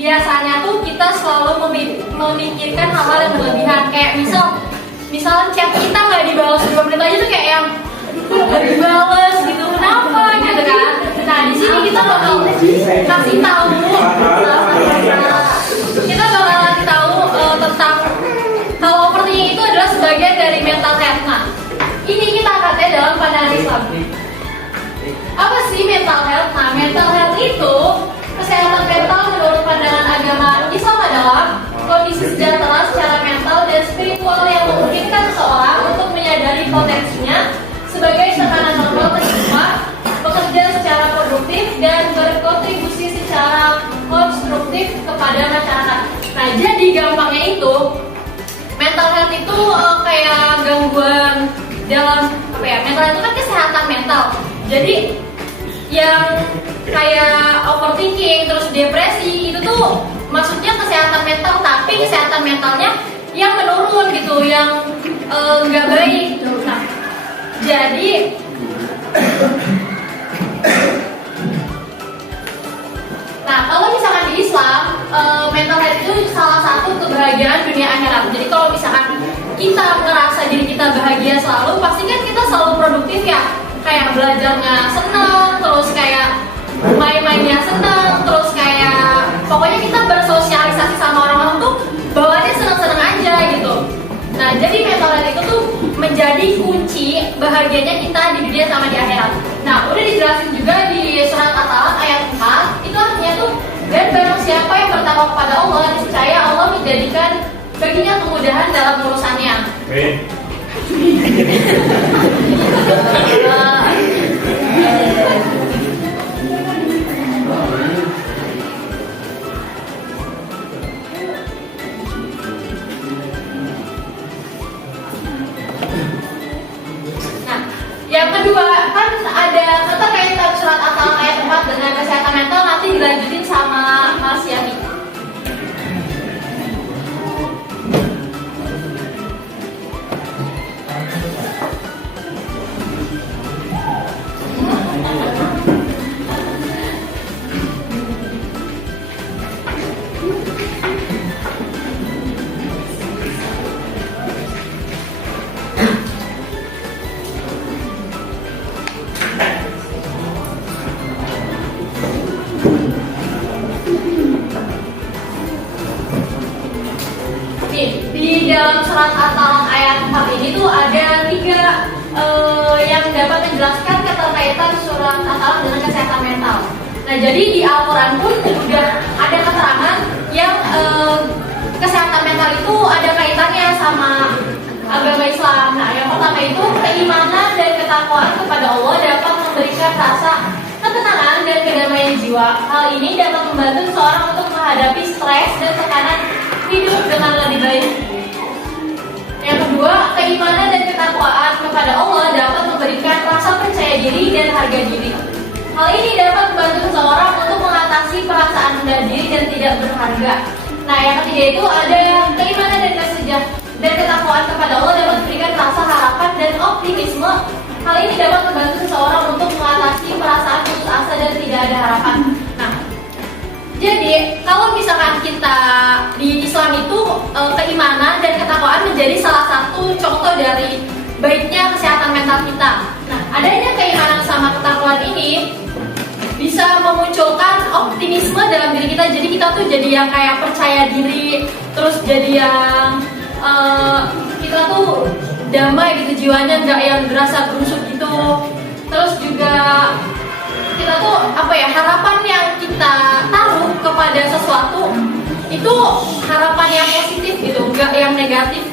biasanya tuh kita selalu memikirkan hal-hal yang berlebihan. Kayak misal chat kita nggak dibalas 2 menit aja tuh kayak yang nggak dibalas gitu, kenapa gitu kan. Nah di sini kita bakal kasih tahu tentang hal overthinking itu adalah sebagian dari mental health. Nah ini kita akan lihat dalam pandangan Islam. Apa sih mental health? Nah mental health itu kesehatan mental menurut pandangan agama Islam adalah kondisi sejahtera secara mental dan spiritual yang memungkinkan seseorang untuk menyadari potensinya sebagai tekanan normal terima, bekerja secara produktif dan berkontribusi secara konstruktif kepada masyarakat. Nah jadi gampangnya itu mental health itu kayak gangguan dalam mental itu kan kesehatan mental. Jadi yang kayak overthinking terus depresi itu tuh maksudnya kesehatan mental, tapi kesehatan mentalnya yang menurun gitu, yang nggak baik. Nah jadi kalau misalkan di Islam mental health itu salah satu kebahagiaan dunia akhirat. Jadi kalau misalkan kita ngerasa diri kita bahagia selalu, pasti kan kita selalu produktif ya, kayak belajarnya senang, terus kayak main-mainnya senang, terus kayak pokoknya kita bersosialisasi sama orang-orang tuh bawaannya senang-senang aja gitu. Nah jadi mental health itu tuh menjadi kunci bahagianya kita di dunia sama di akhirat. Nah udah dijelasin juga di surat At-Talaq ayat 4, itu artinya tuh dan barang siapa yang bertakwa kepada Allah, niscaya Allah menjadikan baginya kemudahan dalam urusannya. Yang kedua, kan ada kata kaitan surat At-Talaq ayat 4 dengan kesehatan mental, nanti dilanjutin sama Mas Yani. Di dalam surat At-Talaq ayat 4 ini tuh ada 3 yang dapat menjelaskan keterkaitan surat At-Talaq dengan kesehatan mental. Nah jadi di Al-Quran pun udah ada keterangan yang kesehatan mental itu ada kaitannya sama agama Islam. Nah yang pertama itu keimanan dan ketakwaan kepada Allah dapat memberikan rasa ketenangan dan kedamaian jiwa. Hal ini dapat membantu seseorang untuk menghadapi stres dan tekanan hidup dengan lebih baik. Yang kedua, keimanan dan ketakwaan kepada Allah dapat memberikan rasa percaya diri dan harga diri. Hal ini dapat membantu seseorang untuk mengatasi perasaan rendah diri dan tidak berharga. Nah, yang ketiga itu ada keimanan dan ketakwaan kepada Allah dapat memberikan rasa harapan dan optimisme. Hal ini dapat membantu seseorang untuk mengatasi perasaan putus asa dan tidak ada harapan. Nah, jadi kalau misalkan kita di Islam itu keimanan dan ketakwaan menjadi salah satu contoh dari baiknya kesehatan mental kita. Nah, adanya keimanan sama ketakwaan ini bisa memunculkan optimisme dalam diri kita. Jadi kita tuh jadi yang kayak percaya diri, terus jadi yang kita tuh damai gitu jiwanya, nggak yang berasa berusuk gitu. Terus juga kita tuh harapan yang kita taruh kepada sesuatu itu harapan yang positif gitu, nggak yang negatif.